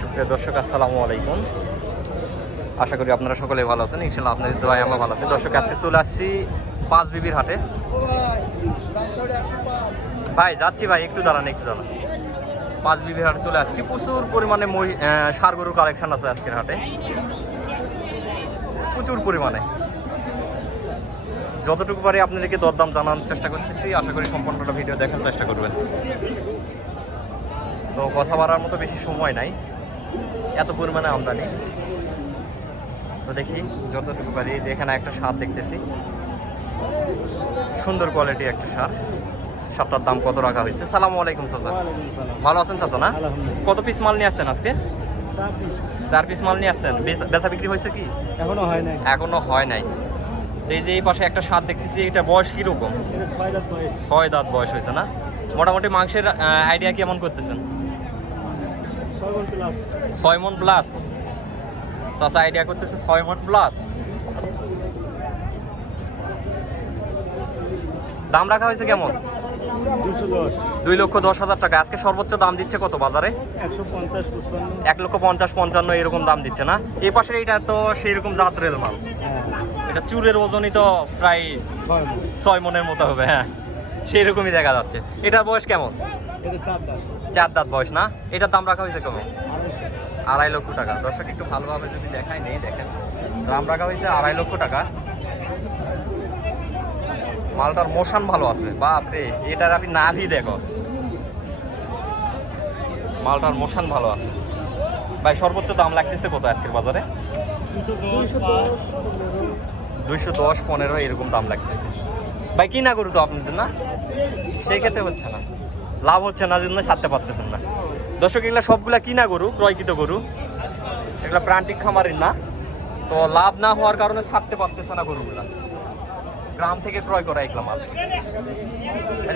সুপ্রিয় দর্শক, আসসালামু আলাইকুম। আশা করি আপনারা সকলে ভালো আছেন। ইনশাআল্লাহ আপনাদের দোয়ায় আমরা ভালো আছি। দর্শক, আজকে চলে আসছি পাঁচ বিবির হাটে। ভাই যাচ্ছি ভাই, একটু দাঁড়ান। পাঁচ বিবির হাটে চলে আসছি। প্রচুর পরিমাণে ষাঁড় গরুর কালেকশন আছে আজকের হাটে, প্রচুর পরিমাণে। যতটুকু পারি আপনাদেরকে দরদাম জানানোর চেষ্টা করতেছি। আশা করি সম্পূর্ণটা ভিডিও দেখার চেষ্টা করবেন। তো কথা বলার মতো বেশি সময় নাই, এত পরিমাণে আমদানি। তো দেখি যতটুকু পারি। যে এখানে একটা ষাঁড় দেখতেছি, সুন্দর কোয়ালিটি একটা ষাঁড়। ষাঁড়টার দাম কত রাখা হয়েছে? সালামু আলাইকুম চাচা, ভালো আছেন চাচা? না, কত পিস মাল নিয়ে আসছেন আজকে? 4 পিস মাল নিয়ে আসছেন। বেচা বিক্রি হয়েছে কি? এখনো হয় নাই। এই যে এই পাশে একটা ষাঁড় দেখতেছি, এটা বয়স কিরকম? 6 দাঁত বয়স হয়েছে না? মোটামুটি মাংসের আইডিয়া কেমন করতেছেন? 6 মণ প্লাস চাচা আইডিয়া করতেছে, 6 মণ প্লাস। দাম রাখা হয়েছে কেমন? 2,10,000 টাকা। আজকে সর্বোচ্চ দাম দিচ্ছে কত বাজারে? 1,50,55 এরকম দাম দিচ্ছে না? এই পাশে এটা তো সেই রকম জাতের মাল, এটা চুরের ওজনই তো প্রায় 6 মণের মতো হবে। হ্যাঁ, সেই রকমই দেখা যাচ্ছে। এটার বয়স কেমন? 4 দাঁত বয়স না? এটার দাম রাখা হয়েছে কেমন? 2.5 লক্ষ টাকা। দর্শক একটু ভালোভাবে যদি দেখায় নেই, দেখেন দাম রাখা হয়েছে 2.5 লক্ষ টাকা। মালটার মোশন ভালো আছে, বাপরে। এটার আপনি নাভি দেখো, মালটার মোশন ভালো আছে। ভাই সর্বোচ্চ দাম লাগতেছে কত আজকের বাজারে? 210-15 এরকম দাম লাগতেছে। ভাই কি না করু তো আপনাদের, না সেই ক্ষেত্রে হচ্ছে না, লাভ হচ্ছে না, জন্য ছাড়তে পারতেছেন না। দর্শক, এগুলা সবগুলা কিনা গরু, ক্রয়কৃত গরু, এগুলা প্রান্তিক খামারের না। তো লাভ না হওয়ার কারণে ছাড়তে পারতেছে না গরুগুলা, গ্রাম থেকে ক্রয় করা এগুলা মাল।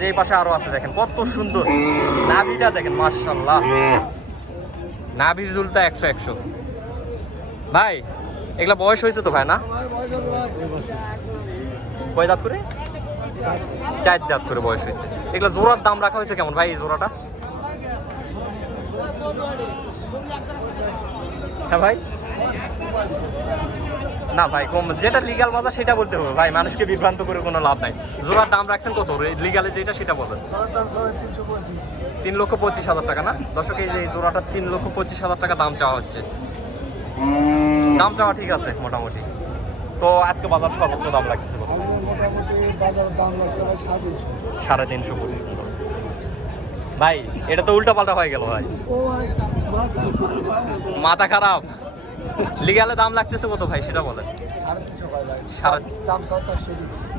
এই পাশে আরো আছে, দেখেন কত সুন্দর নাভিটা, দেখেন মাশাআল্লাহ, নাভির ঝুলটা 100-100। ভাই এগুলা বয়স হয়েছে তো ভাই, না? কয় দাঁত করে? 4 দাঁত করে বয়স হয়েছে। এগুলা জোড়ার দাম রাখা হয়েছে কেমন ভাই? এই জোড়াটা, হ্যাঁ ভাই, না ভাই কম, যেটা লিগাল বাজার সেটা বলতে হবে ভাই, মানুষকে বিভ্রান্ত করে কোনো লাভ নাই। জোড়ার দাম রাখছেন কত লিগালে যেটা, সেটা বলেন। 3,25,000 টাকা না? দর্শক, এই যে এই জোড়াটা 3,25,000 টাকা দাম চাওয়া হচ্ছে। দাম চাওয়া ঠিক আছে মোটামুটি। তো আজকে বাজার সর্বোচ্চ দাম লাগছে কত? 350 পর্যন্ত। ভাই এটা তো উল্টা পাল্টা হয়ে গেল ভাই, মাথা খারাপ। লিগালে দাম লাগতেছে কত ভাই সেটা বলেন?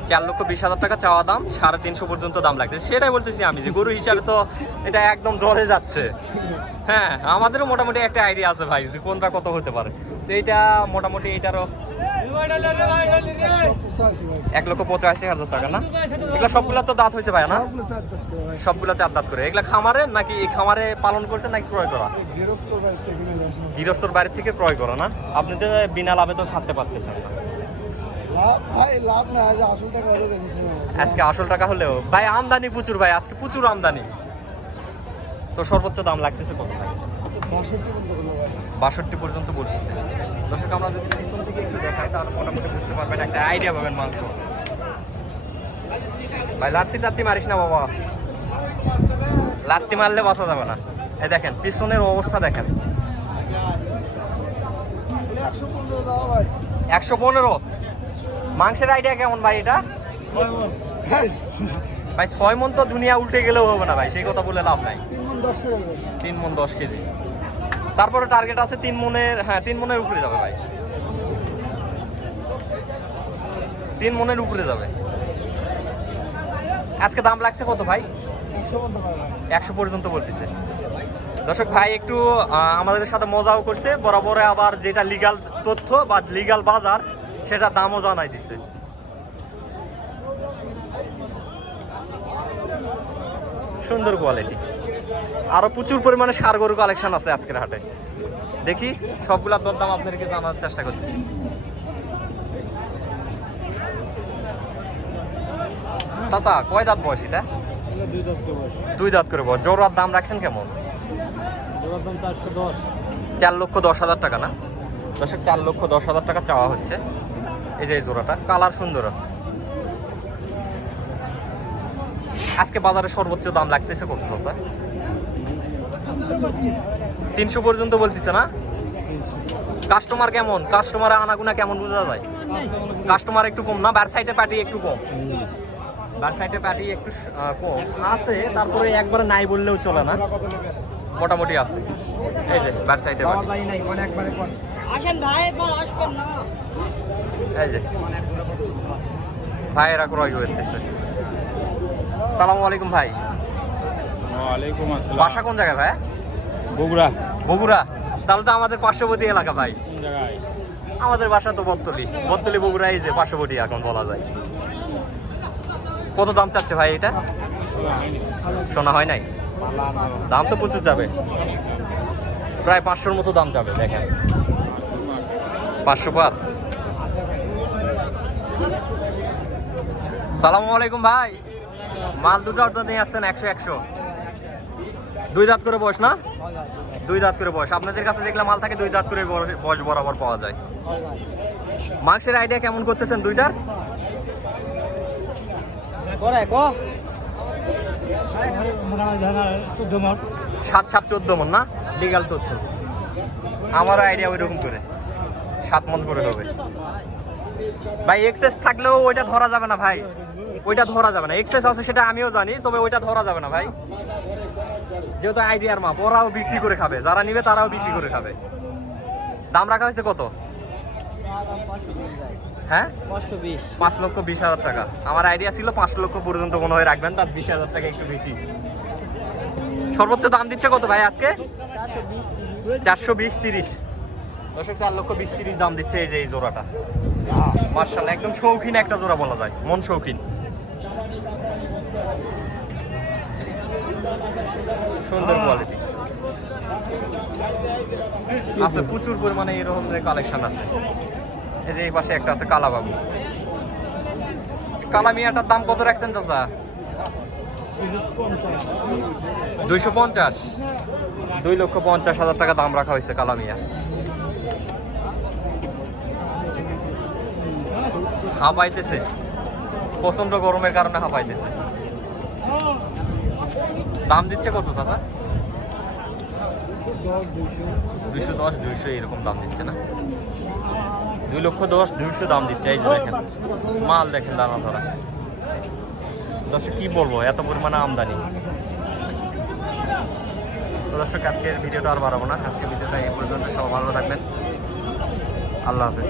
4,20,000 টাকা চাওয়া দাম, 350 পর্যন্ত দাম লাগতেছে। সেটাই বলতেছি আমি, যে গরু হিসাবে তো এটা একদম জ্বরে যাচ্ছে। হ্যাঁ, আমাদেরও মোটামুটি একটা আইডিয়া আছে ভাই, যে কোনটা কত হতে পারে। তো এইটা মোটামুটি এটারও 1,85,000 টাকা না? এগুলা সবগুলা তো দাঁত হয়েছে ভাই, না? সবগুলা 4 দাঁত করে। এগুলা খামারে নাকি, এই খামারে পালন করছে নাকি ক্রয় করা? গৃহস্থর বাড়ির থেকে ক্রয় করা না? আপনাদের বিনা লাভে তো ছাড়তে পারতেছেন না। আজকে আসল টাকা হলেও ভাই আমদানি প্রচুর ভাই, আজকে প্রচুর আমদানি। তো সর্বোচ্চ দাম লাগতেছে কত ভাই? 62 পর্যন্ত বলতেছে। দর্শক, আমরা যদি পিছন থেকে একটু দেখাই তাহলে মোটামুটি বুঝতে পারবেন, একটা আইডিয়া পাবেন মাংস। ভাই লাত্তি মারিস না বাবা, লাত্তি মারলে বাঁচা যাবে না। এই দেখেন পিছনের অবস্থা দেখেন, 115। মাংসের আইডিয়া কেমন ভাই এটা? ভাই 6 মণ তো দুনিয়া উল্টে গেলেও হবে না ভাই, সেই কথা বলে লাভ নাই। 3 মণ 10 কেজি। তারপরে টার্গেট আছে 3 মণের, হ্যাঁ 3 মণের উপরে যাবে ভাই, 3 মণের উপরে যাবে। আজকে দাম লাগছে কত ভাই? 100 পর্যন্ত বলতেছে। দর্শক ভাই একটু আমাদের সাথে মজাও করছে, বরাবর আবার যেটা লিগাল তথ্য বা লিগাল বাজার সেটা দামও জানাই দিছে। সুন্দর কোয়ালিটি, আরো প্রচুর পরিমাণে ষাঁড় গরু কালেকশন আছে আজকের হাটে। দেখি সবগুলা দরদাম আপনাদেরকে জানার চেষ্টা করতেছি। চাচা কয় দাঁত বয়স এটা? 2 দাঁত করে বয়স। জোড়ার দাম রাখছেন কেমন? 4,10,000 টাকা না দর্শক, 4,10,000 টাকা চাওয়া হচ্ছে। এই যে এই জোড়াটা কালার সুন্দর আছে। আজকে বাজারে সর্বোচ্চ দাম লাগতেছে কত চাচা? 300 পর্যন্ত বলতেছে না? কাস্টমার কেমন? কাস্টমার আনাগুনা কেমন বোঝা যায়? কাস্টমার একটু কম না, বার সাইডে পার্টি একটু কম, বার সাইডে পার্টি একটু কম আছে, তারপরে একবারে নাই বললেও চলে না, মোটামুটি আছে। এই যে বার সাইডে পার্টি, এই যে ভাইয়েরা ক্রয় করতেছে। সালামু আলাইকুম ভাই। ওয়ালাইকুম আসসালাম। বাসা কোন জায়গায় ভাই? বগুড়া। বগুড়া? তাহলে তো আমাদের পার্শ্ববর্তী এলাকা ভাই। কোন জায়গায়? আমাদের বাসা তো বত্তলি, বত্তলি বগুড়া, এই যে পার্শ্ববর্তী এখন বলা যায়। কত দাম চাচ্ছে ভাই এটা? শোনা হয় নাই, দাম তো প্রচুর যাবে, প্রায় 500-র মতো দাম যাবে। দেখেন 500 পার। সালামু আলাইকুম ভাই। মাল দুটো অর্ডার নিয়ে আসছেন 100-100, 2 দাঁত করে বয়স না? 2 দাঁত করে বয়স। আপনাদের কাছে যেগুলো মাল থাকে 2 দাঁত করে বয়স বরাবর পাওয়া যায়। মাংসের আইডিয়া কেমন করতেছেন দুইটার? 7-14 মন না? লিগাল তথ্য আমার আইডিয়া ওই রকম করে 7 মন করে হবে ভাই। এক্সেস থাকলেও ওইটা ধরা যাবে না ভাই, ওইটা ধরা যাবে না। এক্সেস আছে সেটা আমিও জানি, তবে ওইটা ধরা যাবে না ভাই, যেহেতু আইডিয়ার মাপ। ওরাও বিক্রি করে খাবে, যারা নিবে তারাও বিক্রি করে খাবে। দাম রাখা হয়েছে কত? হ্যাঁ 5,20,000 টাকা। আমার আইডিয়া ছিল 5 লক্ষ পর্যন্ত মনে হয় রাখবেন, তার 20,000 টাকা একটু বেশি। সর্বোচ্চ দাম দিচ্ছে কত ভাই আজকে? 420-30। দর্শক 4,20,30 দাম দিচ্ছে এই যে এই জোড়াটা। মাশাআল্লাহ, একদম শৌখিন একটা জোড়া বলা যায়, মন শৌখিন, সুন্দর কোয়ালিটি আছে, প্রচুর পরিমাণে এরকম কালেকশন আছে। এই যে এই পাশে একটা আছে কালাবাবু। কালা মিয়াটার দাম কত রাখছেন চাচা? 250, 2,50,000 টাকা দাম রাখা হয়েছে কালা মিয়া। হাঁপাইতেছে, প্রচন্ড গরমের কারণে হাঁপাইতেছে। দাম দিচ্ছে কত চাচা? 210, 200 এরকম দাম দিচ্ছে না? 2,10,000, 200 দাম দিচ্ছে। এই যে দেখেন মাল, দেখেন দানা ধরা। দর্শক কি বলবো, এত পরিমাণে আমদানি। দর্শক আজকের ভিডিওটা আর বাড়াবো না, আজকের ভিডিওটা এই পর্যন্ত। সবাই ভালো থাকবেন, আল্লাহ হাফেজ।